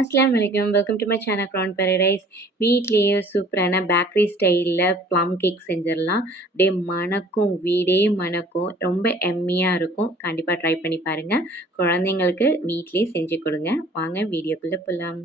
அஸ்லாம் வலைக்கம் welcome to my channel Crown Paradise வீட்லேயே சூப்பரான பேக்கரி ஸ்டைலில் ப்ளம் கேக் செஞ்சிடலாம். அப்படியே மணக்கும் வீடே மணக்கும். ரொம்ப எம்மியாக இருக்கும். கண்டிப்பாக ட்ரை பண்ணி பாருங்கள் குழந்தைங்களுக்கு வீட்லேயே செஞ்சு கொடுங்க. வாங்க வீடியோக்குள்ளே போகலாம்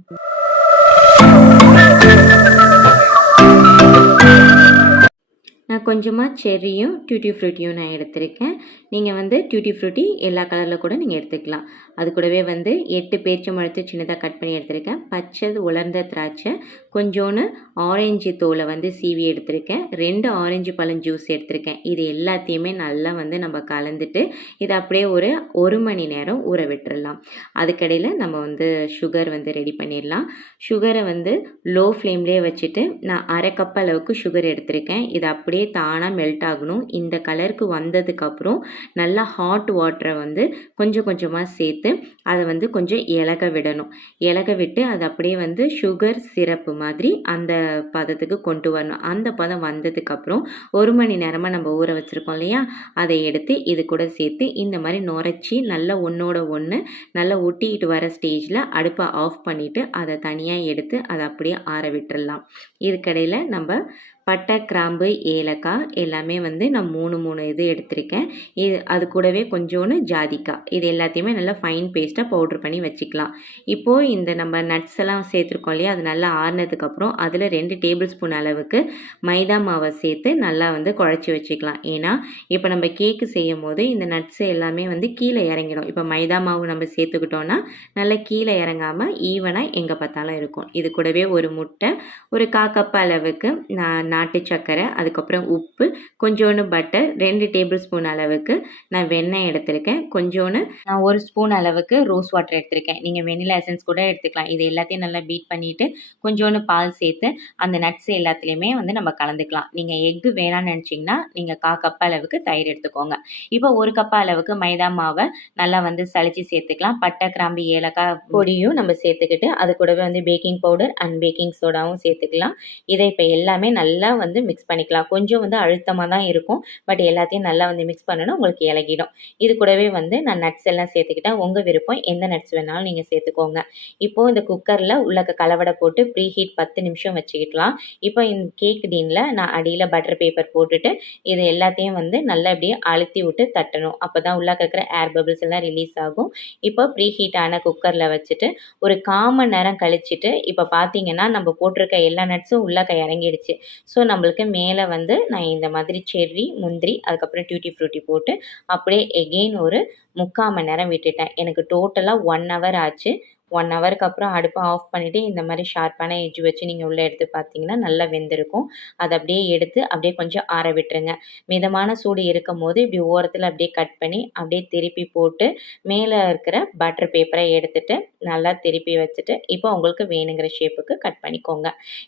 நான் கொஞ்சமாக செர்ரியும் டியூட்டி ஃப்ரூட்டியும் நான் எடுத்திருக்கேன். நீங்கள் வந்து டியூட்டி ஃப்ரூட்டி எல்லா கலரில் கூட நீங்கள் எடுத்துக்கலாம். அது கூடவே வந்து எட்டு பேரிச்சம்பழத்தை சின்னதாக கட் பண்ணி எடுத்திருக்கேன். பச்சை உலர்ந்த திராட்சை கொஞ்சோன்னு ஆரஞ்சு தோலை வந்து சீவி எடுத்திருக்கேன். ரெண்டு ஆரஞ்சு பழம் ஜூஸ் எடுத்திருக்கேன். இது எல்லாத்தையுமே நல்லா வந்து நம்ம கலந்துட்டு இதை அப்படியே ஒரு ஒரு மணி நேரம் ஊற விட்டுறலாம். அதுக்கடையில் நம்ம வந்து சுகர் வந்து ரெடி பண்ணிடலாம். சுகரை வந்து லோ ஃப்ளேம்லேயே வச்சுட்டு நான் அரை கப் அளவுக்கு சுகர் எடுத்திருக்கேன். இது அப்படியே தானாக மெல்ட் ஆகணும். இந்த கலருக்கு வந்ததுக்கப்புறம் நல்லா ஹாட் வாட்டரை வந்து கொஞ்சம் கொஞ்சமாக சேர்த்து அதை வந்து கொஞ்சம் இலக விடணும். இலக விட்டு அது அப்படியே வந்து சுகர் சிரப்பு மாதிரி அந்த பதத்துக்கு கொண்டு வரணும். அந்த பதம் வந்ததுக்கப்புறம் ஒரு மணி நேரமாக நம்ம ஊற வச்சுருக்கோம் இல்லையா? அதை எடுத்து இது கூட சேர்த்து இந்த மாதிரி நுரைச்சி நல்லா ஒன்றோட ஒன்று நல்லா ஒட்டிக்கிட்டு வர ஸ்டேஜில் அடுப்பை ஆஃப் பண்ணிவிட்டு அதை தனியாக எடுத்து அதை அப்படியே ஆற விட்டுடலாம் இதுக்கடையில் நம்ம பட்டை கிராம்பு ஏலக்காய் எல்லாமே வந்து நான் மூணு மூணு இது எடுத்திருக்கேன். இது அது கூடவே கொஞ்சோன்னு ஜாதிக்காய். இது எல்லாத்தையுமே நல்லா ஃபைன் பேஸ்ட்டாக பவுட்ரு பண்ணி வச்சுக்கலாம். இப்போது இந்த நம்ம நட்ஸ் எல்லாம் சேர்த்துருக்கோம் இல்லையா? அது நல்லா ஆறுனதுக்கப்புறம் அதில் ரெண்டு டேபிள் ஸ்பூன் அளவுக்கு மைதா மாவை சேர்த்து நல்லா வந்து குழச்சி வச்சுக்கலாம். ஏன்னா இப்போ நம்ம கேக்கு செய்யும் போது இந்த நட்ஸ் எல்லாமே வந்து கீழே இறங்கிடும். இப்போ மைதா மாவு நம்ம சேர்த்துக்கிட்டோன்னா நல்லா கீழே இறங்காமல் ஈவனாக எங்கே பார்த்தாலும் இருக்கும். இது கூடவே ஒரு முட்டை ஒரு கா கப் அளவுக்கு நான் நாட்டு சர்க்கரை அதுக்கப்புறம் உப்பு கொஞ்சோண்டு பட்டர் ரெண்டு டேபிள் ஸ்பூன் அளவுக்கு நான் வெண்ணெய் எடுத்திருக்கேன். கொஞ்சோண்டு நான் ஒரு ஸ்பூன் அளவுக்கு ரோஸ் வாட்டர் எடுத்திருக்கேன். நீங்கள் வெண்ணிலா எசன்ஸ் கூட எடுத்துக்கலாம். இது எல்லாத்தையும் நல்லா பீட் பண்ணிவிட்டு கொஞ்சோண்டு பால் சேர்த்து அந்த நட்ஸ் எல்லாத்துலேயுமே வந்து நம்ம கலந்துக்கலாம். நீங்கள் எக்கு வேணாம்னு நினச்சிங்கன்னா நீங்கள் கா கப் அளவுக்கு தயிர் எடுத்துக்கோங்க. இப்போ ஒரு கப் அளவுக்கு மைதா மாவை நல்லா வந்து சளிச்சு சேர்த்துக்கலாம். பட்டை கிராம்பு ஏலக்காய் பொடியும் நம்ம சேர்த்துக்கிட்டு அது கூடவே வந்து பேக்கிங் பவுடர் அண்ட் பேக்கிங் சோடாவும் சேர்த்துக்கலாம். இதை இப்போ எல்லாமே நல்லா நல்லா வந்து மிக்ஸ் பண்ணிக்கலாம். கொஞ்சம் வந்து அழுத்தமாக தான் இருக்கும். பட் எல்லாத்தையும் நல்லா வந்து மிக்ஸ் பண்ணணும் உங்களுக்கு இலகிடும். இது கூடவே வந்து நான் நட்ஸ் எல்லாம் சேர்த்துக்கிட்டேன். உங்கள் விருப்பம் எந்த நட்ஸ் வேணாலும் நீங்கள் சேர்த்துக்கோங்க. இப்போது இந்த குக்கரில் உள்ளக்க கலவடை போட்டு ப்ரீ ஹீட் பத்து நிமிஷம் வச்சுக்கிட்டலாம் இப்போ இந்த கேக் டீனில் நான் அடியில் பட்டர் பேப்பர் போட்டுட்டு இது எல்லாத்தையும் வந்து நல்லா அப்படியே அழுத்தி விட்டு தட்டணும். அப்போ தான் உள்ளே இருக்கிற ஏர் பபிள்ஸ் எல்லாம் ரிலீஸ் ஆகும். இப்போ ப்ரீ ஹீட்டான குக்கரில் வச்சுட்டு ஒரு காமன் நேரம் கழிச்சுட்டு இப்போ பார்த்தீங்கன்னா நம்ம போட்டிருக்க எல்லா நட்ஸும் உள்ளக்க இறங்கிடுச்சு. ஸோ நம்மளுக்கு மேலே வந்து நான் இந்த மாதிரி செர்ரி முந்திரி அதுக்கப்புறம் டியூட்டி ஃப்ரூட்டி போட்டு அப்படியே எகெயின் ஒரு முக்கால் மணி நேரம் விட்டுட்டேன். எனக்கு டோட்டலாக ஒன் ஹவர் ஆச்சு. ஒன் ஹவருக்கு அப்புறம் அடுப்பை ஆஃப் பண்ணிவிட்டு இந்த மாதிரி ஷார்ப்பான எஜ்ஜு வச்சு நீங்கள் உள்ளே எடுத்து பார்த்தீங்கன்னா நல்லா வெந்திருக்கும். அதை அப்படியே எடுத்து அப்படியே கொஞ்சம் ஆற விட்டுருங்க. மிதமான சூடு இருக்கும் போது இப்படி ஓரத்தில் அப்படியே கட் பண்ணி அப்படியே திருப்பி போட்டு மேலே இருக்கிற பட்டர் பேப்பரை எடுத்துகிட்டு நல்லா திருப்பி வச்சுட்டு இப்போ உங்களுக்கு வேணுங்கிற ஷேப்புக்கு கட் பண்ணிக்கோங்க.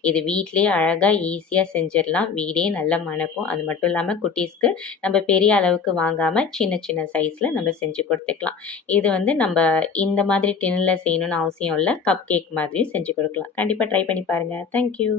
இது வீட்லேயே அழகாக ஈஸியாக செஞ்சிடலாம். வீடே நல்ல மணக்கும். அது மட்டும் இல்லாமல் குட்டீஸ்க்கு நம்ம பெரிய அளவுக்கு வாங்காமல் சின்ன சின்ன சைஸில் நம்ம செஞ்சு கொடுத்துக்கலாம். இது வந்து நம்ம இந்த மாதிரி டின்னில் செய்யணும்னு அவசியம் இல்லை. கப் கேக் மாதிரியும் செஞ்சு கொடுக்கலாம். கண்டிப்பாக ட்ரை பண்ணி பாருங்கள் தேங்க்யூ